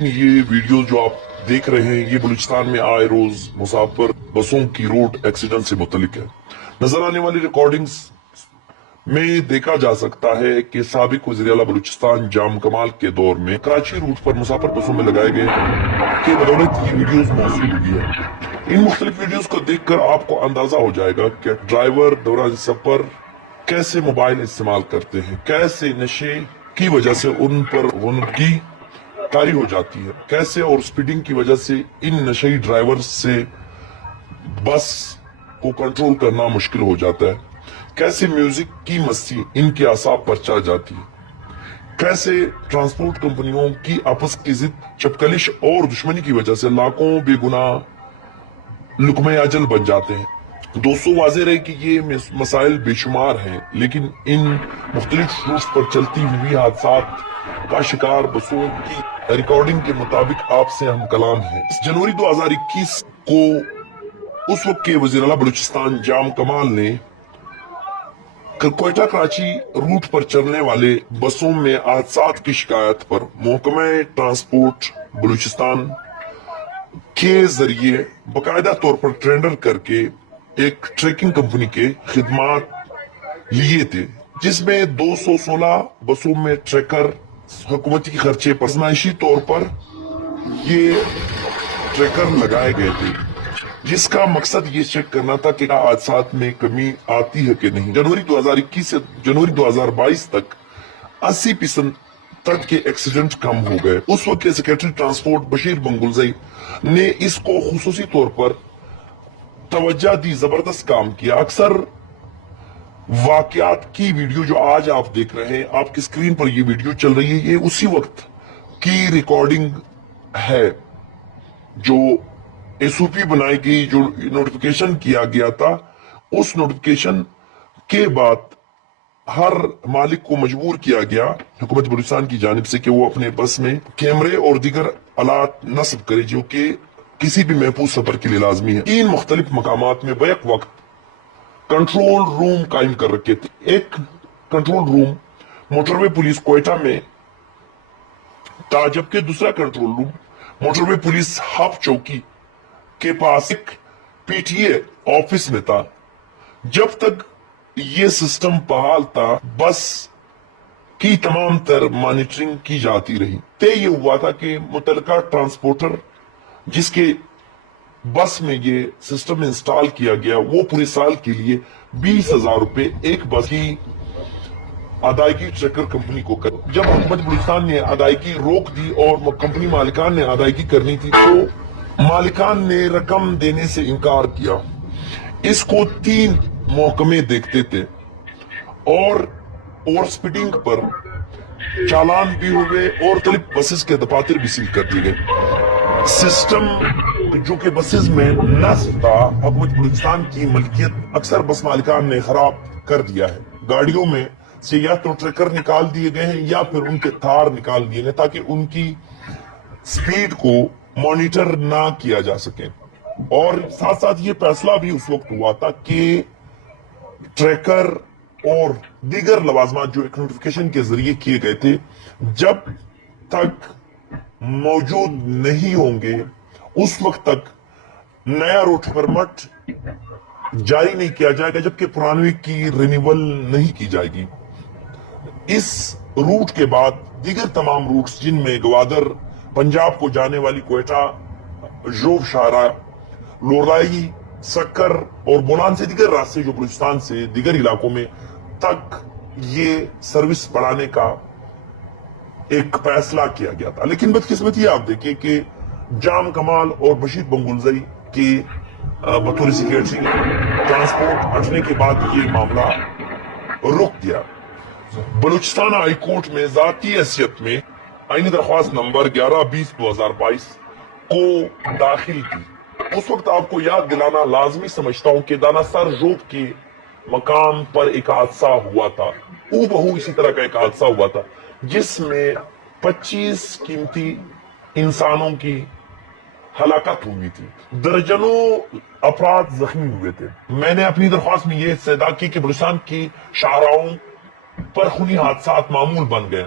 یہ ویڈیو جو آپ دیکھ رہے ہیں یہ بلوچستان میں آئے روز مسافر بسوں کی روڈ ایکسیڈنٹ سے متعلق ہے۔ نظر آنے والی ریکارڈنگز میں دیکھا جا سکتا ہے کہ سابق وزیر اعلیٰ بلوچستان جام کمال کے دور میں کراچی روٹ پر مسافر بسوں میں لگائے گئے کے بدولت یہ ویڈیوز موصول ہوئی ہے۔ ان مختلف ویڈیوز کو دیکھ کر آپ کو اندازہ ہو جائے گا کہ ڈرائیور دوران سفر کیسے موبائل استعمال کرتے ہیں، کیسے نشے کی وجہ سے ان پر غنودگی طاری ہو جاتی ہے، کیسے اور سپیڈنگ کی وجہ سے ان نشئی ڈرائیور سے بس کو کنٹرول کرنا مشکل ہو جاتا ہے، کیسے میوزک کی مستی ان کے اعصاب پر چڑھ جاتی ہے، کیسے ٹرانسپورٹ کمپنیوں کی آپس کی ضد، چپکلش اور دشمنی کی وجہ سے لاکھوں بے گناہ لقمہ اجل بن جاتے ہیں۔ دوستوں، واضح رہے کہ یہ مسائل بے شمار ہیں، لیکن ان مختلف روٹس پر چلتی ہوئی حادثات کا شکار بسوں کی ریکارڈنگ کے مطابق آپ سے ہم کلام ہیں۔ جنوری 2021 کو اس وقت کے وزیر اعلیٰ بلوچستان جام کمال نے کوئٹہ کراچی روٹ پر چلنے والے بسوں میں حادثات کی شکایت پر محکمہ ٹرانسپورٹ بلوچستان کے ذریعے باقاعدہ طور پر ٹینڈر کر کے ایک ٹریکنگ کمپنی کے خدمات لیے تھے، جس میں 216 بسوں میں ٹریکر حکومتی خرچے پر آزمائشی طور پر یہ ٹریکر لگائے گئے تھے، جس کا مقصد یہ چیک کرنا تھا کہ حادثات میں کمی آتی ہے کہ نہیں۔ جنوری 2021 سے جنوری 2022 تک 80% تک کے ایکسیڈنٹ کم ہو گئے۔ اس وقت کے سیکریٹری ٹرانسپورٹ بشیر بنگلزئی نے اس کو خصوصی طور پر توجہ دی، زبردست کام کیا۔ اکثر واقعات کی ویڈیو جو آج آپ دیکھ رہے ہیں، آپ کی سکرین پر یہ ویڈیو چل رہی ہے، یہ اسی وقت کی ریکارڈنگ ہے جو ایس او پی بنائی گئی، جو نوٹیفیکیشن کیا گیا تھا۔ اس نوٹیفیکیشن کے بعد ہر مالک کو مجبور کیا گیا حکومت بلوچستان کی جانب سے کہ وہ اپنے بس میں کیمرے اور دیگر آلات نصب کرے جو کہ کسی بھی محفوظ سفر کے لیے لازمی ہے۔ تین مختلف مقامات میں بیک وقت کنٹرول روم قائم کر رکھے تھے۔ ایک کنٹرول روم موٹر وے پولیس کوئٹہ میں تھا، جبکہ دوسرا کنٹرول روم موٹر وے پولیس ہب چوکی کے پاس ایک پی ٹی اے آفس میں تھا۔ جب تک یہ سسٹم بحال تھا، بس کی تمام تر مانیٹرنگ کی جاتی رہی۔ طے یہ ہوا تھا کہ متعلقہ ٹرانسپورٹر جس کے بس میں یہ سسٹم انسٹال کیا گیا، وہ پورے سال کے لیے 20,000 روپے ایک بس کی ادائیگی ٹریکر کمپنی کو کر۔ جب حکومت بلوچستان نے ادائیگی روک دی اور کمپنی مالکان نے ادائیگی کرنی تھی تو مالکان نے رقم دینے سے انکار کیا۔ اس کو 3 محکمے دیکھتے تھے اور اوور سپیڈنگ پر چالان بھی ہوئے اور مختلف بسز کے دفاتر بھی سیل کر دیے گئے۔ سسٹم جو کہ بسز میں نصب تھا، حکومت بلوچستان کی ملکیت، اکثر بس مالکان نے خراب کر دیا ہے۔ گاڑیوں میں سے یا تو ٹریکر نکال دیے گئے ہیں یا پھر ان کے تار نکال دیے گئے تاکہ ان کی سپیڈ کو مانیٹر نہ کیا جا سکے۔ اور ساتھ ساتھ یہ فیصلہ بھی اس وقت ہوا تھا کہ ٹریکر اور دیگر لوازمات جو ایک نوٹیفیکیشن کے ذریعے کیے گئے تھے، جب تک موجود نہیں ہوں گے اس وقت تک نیا روٹ پرمٹ جاری نہیں کیا جائے گا، جبکہ پرانوی کی رینیول نہیں کی جائے گی۔ اس روٹ کے بعد دیگر تمام روٹس جن میں گوادر پنجاب کو جانے والی کوئٹہ، ژوب شاہراہ، لورائی، سکر اور بولان سے دیگر راستے جو بلوچستان سے دیگر علاقوں میں تک یہ سروس بڑھانے کا ایک فیصلہ کیا گیا تھا۔ لیکن بدقسمتی آپ دیکھیں کہ جام کمال اور بشیر بنگلزئی کے بطور سیکریٹری ٹرانسپورٹ ہٹنے کے بعد یہ معاملہ رک گیا۔ بلوچستان ہائی کورٹ میں ذاتی حیثیت میں آئینی درخواست نمبر 11/20/2022 کو داخل کی۔ اس وقت آپ کو یاد دلانا لازمی سمجھتا ہوں کہ دانا سر ژوب کے مقام پر ایک حادثہ ہوا تھا، بہو اسی طرح کا ایک حادثہ ہوا تھا جس میں 25 قیمتی انسانوں کی ہلاکت ہوئی تھی، درجنوں افراد زخمی ہوئے تھے۔ میں نے اپنی درخواست میں یہ استدعا کی کہ بلوچستان کی شاہراہوں پر خونی حادثات معمول بن گئے،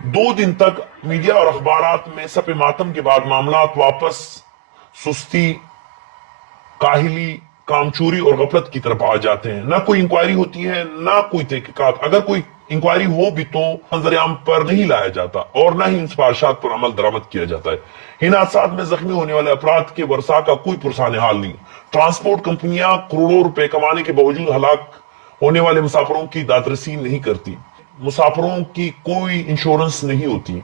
2 दिन तक मीडिया और अखबारात में सपे मातम के बाद मामलात वापस सुस्ती, काहिली, कामचोरी और गफलत की तरफ आ जाते हैं। ना कोई इंक्वायरी होती है, ना कोई तहकीकात। अगर कोई इंक्वायरी हो भी तो मंजर-ए-आम पर नहीं लाया जाता और ना ही इन सिफारिशात पर अमल दरामद किया जाता है। इन हादसात में जख्मी होने वाले अफराद के वर्सा का कोई पुरसान हाल नहीं। ट्रांसपोर्ट कंपनियां करोड़ों रुपए कमाने के बावजूद हलाक होने वाले मुसाफिरों की दादरसी नहीं करती। मुसाफिरों की कोई इंश्योरेंस नहीं होती।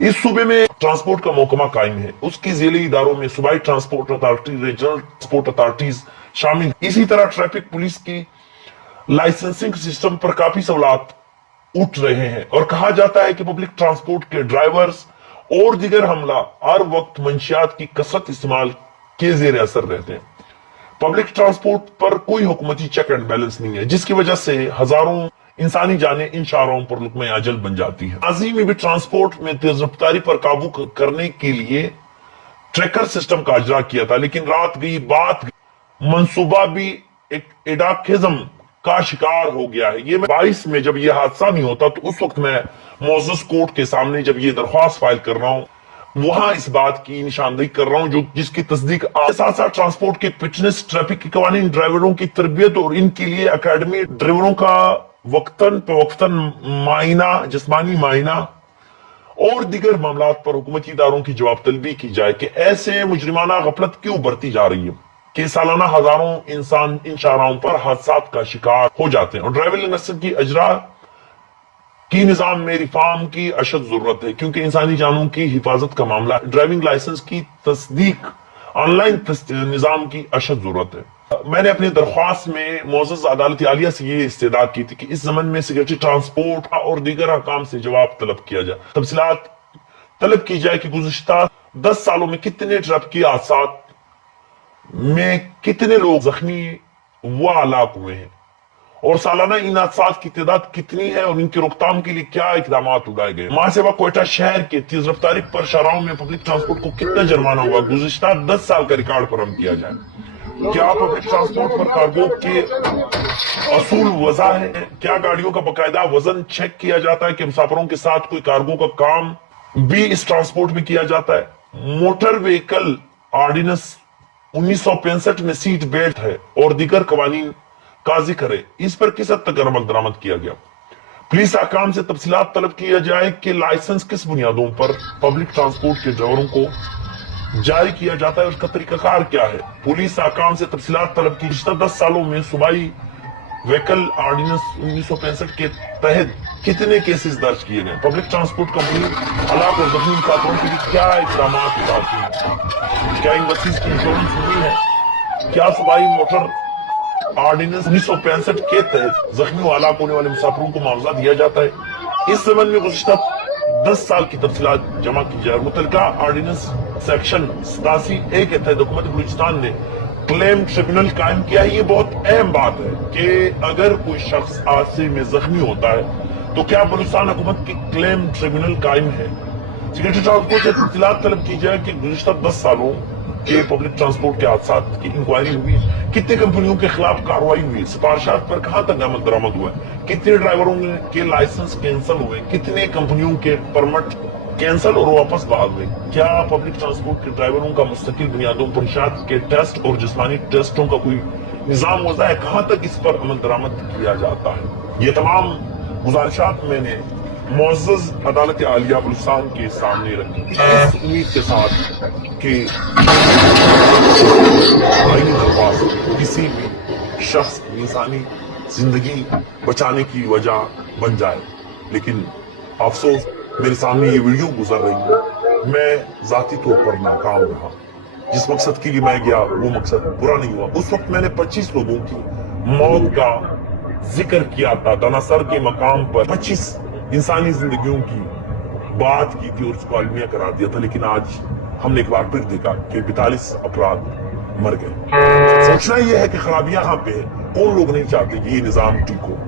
इस सूबे में ट्रांसपोर्ट का महकमा कायम है, उसकी ज़ेली इदारों में सूबाई transport authority, regional transport authorities शामिल। इसी तरह ट्रैफिक पुलिस की लाइसेंसिंग सिस्टम पर काफी सवालात उठ रहे हैं और कहा जाता है कि पब्लिक ट्रांसपोर्ट के ड्राइवर्स और दीगर हमला हर वक्त मंशियात की कसरत इस्तेमाल के जेर असर रहते हैं। पब्लिक ट्रांसपोर्ट पर कोई हुकूमती चेक एंड बैलेंस नहीं है, जिसकी वजह से हजारों इंसानी जानें इन शाहराहों पर लुक़्मे अजल बन जाती है। माज़ी में भी ट्रांसपोर्ट में तेज रफ्तारी पर काबू करने के लिए ट्रैकर सिस्टम का इजरा किया था, लेकिन रात गई बात गई, मंसूबा भी एक एडाकिज्म का शिकार हो गया है। ये 22 में जब ये हादसा नहीं होता तो उस वक्त मैं मोअज़्ज़ज़ कोर्ट के सामने जब ये दरख्वास्त फाइल कर रहा हूं, वहां इस बात की निशानदेही कर रहा हूं जो जिसकी तस्दीक साथ साथ ट्रांसपोर्ट के फिटनेस, ट्रैफिक के कवानीन, ड्राइवरों की तरबियत और इनके लिए अकेडमी, ड्राइवरों का वक्तन फवक्तन मायना, जिस्मानी मायना और दीगर मामलात पर हुकूमती इदारों की जवाब तलबी की जाए कि ऐसे मुजरिमाना गफलत क्यों बढ़ती जा रही है कि सालाना हजारों इंसान इन शाहराहों पर हादसात का शिकार हो जाते हैं। और ड्राइविंग लाइसेंस की अजरा की निजाम में रिफॉर्म की अशद जरूरत है, क्योंकि इंसानी जानों की हिफाजत का मामला। ड्राइविंग लाइसेंस की तस्दीक ऑनलाइन निजाम की अशद जरूरत है। मैंने अपनी दरख्वास्त में मुअज़्ज़ज़ अदालत आलिया से ये इस्तेदाद की थी कि इस जमन में सिक्योरिटी, ट्रांसपोर्ट और दीगर अहकाम से जवाब तलब किया जाए। तफसीलात तलब की जाए कि गुज़िश्ता 10 सालों में कितने ट्रैफिक हादसात में कितने लोग जख्मी व हलाक हुए हैं और सालाना इन हादसात की तादाद कितनी है और इनकी रोकथाम के लिए क्या इकदाम उठाए गए। महासेवा कोयटा शहर के तेज रफ्तारी पर शाहराहों में पब्लिक ट्रांसपोर्ट को कितना जुर्माना हुआ, गुज़िश्ता 10 साल का रिकॉर्ड पर हम किया जाए। क्या पब्लिक ट्रांसपोर्ट पर कार्गो के असूल वजह है? क्या गाड़ियों का बकायदा वजन चेक किया जाता है कि मुसाफिरों के साथ कोई कार्गो का काम भी इस ट्रांसपोर्ट में किया जाता है? मोटर व्हीकल ऑर्डिनेंस 1965 में सीट बेल्ट है और दीगर कवानीन का जिक्र है, इस पर किस हद तक अमल दरामद किया गया? पुलिस अहकाम से तफसीलात तलब किया जाए कि लाइसेंस किस बुनियादों पर पब्लिक ट्रांसपोर्ट के ड्राइवरों को जारी किया जाता है, उसका तरीकाकार क्या है? पुलिस अहकाम से तफसीलात तलब की। पिछले 10 सालों में सूबाई व्हीकल ऑर्डिनेंस 1965 के तहत कितने केसेस दर्ज किए गए? पब्लिक ट्रांसपोर्ट कंपनी हलाक और जख्मी मुसाफिरों के लिए क्या इक़दाम उठाती है? क्या इन बसेस की इंश्योरेंस हुई है? क्या सूबाई मोटर ऑर्डिनेंस 1965 के तहत जख्मी व हलाक होने वाले मुसाफिरों को मुआवजा दिया जाता है? इस संबंध में गुज़िश्ता 10 साल की तफसीलात जमा की जाए। मुतलका ऑर्डिनेंस सेक्शन 87A के तहत हुकूमत बलूचिस्तान ने क्लेम ट्रिब्यूनल कायम किया है। ये बहुत अहम बात है कि अगर कोई शख्स हादसे में जख्मी होता है तो क्या बलूचिस्तान हुकूमत की क्लेम ट्रिब्यूनल कायम है? सिक्योरिटी ट्रांसपोर्ट से तफसीलात तलब की जाए कि गुज़िश्ता 10 सालों के पब्लिक ट्रांसपोर्ट के हादसात की इंक्वायरी हुई, कितने कंपनियों के खिलाफ कार्रवाई हुई, सिफारिशात पर कहां तक अमल दरामद हुआ, कितने ड्राइवरों के लाइसेंस कैंसिल हुए, कितने कंपनियों के परमिट कैंसिल और वापस बहाल हुए? क्या पब्लिक ट्रांसपोर्ट के ड्राइवरों का मुस्तकिल बुनियादों पर निशात के टेस्ट और जिस्मानी टेस्टों का कोई निजाम वजह है? कहां तक इस पर अमल दरामद किया जाता है? ये तमाम गुजारिशात मैंने मुअज़्ज़ज़ अदालत आलिया बलूचिस्तान के सामने रखी, इस उम्मीद के साथ कि आईनी दरख्वास्त किसी भी शख्स की इंसानी जिंदगी बचाने की वजह बन जाए। लेकिन अफसोस मेरे सामने ये वीडियो गुजर रही है, मैं जाती तौर पर नाकाम रहा। जिस मकसद के लिए मैं गया वो मकसद पूरा नहीं हुआ। उस वक्त मैंने 25 लोगों की मौत का जिक्र किया था, दनासर के मकाम पर 25 इंसानी जिंदगियों की बात की थी और उसको अलमिया करा दिया था। लेकिन आज हमने एक बार फिर देखा कि 42 अपराध मर गए। सोचना यह है कि खराबियां यहाँ पे कौन लोग नहीं चाहते कि ये निजाम ठीक हो।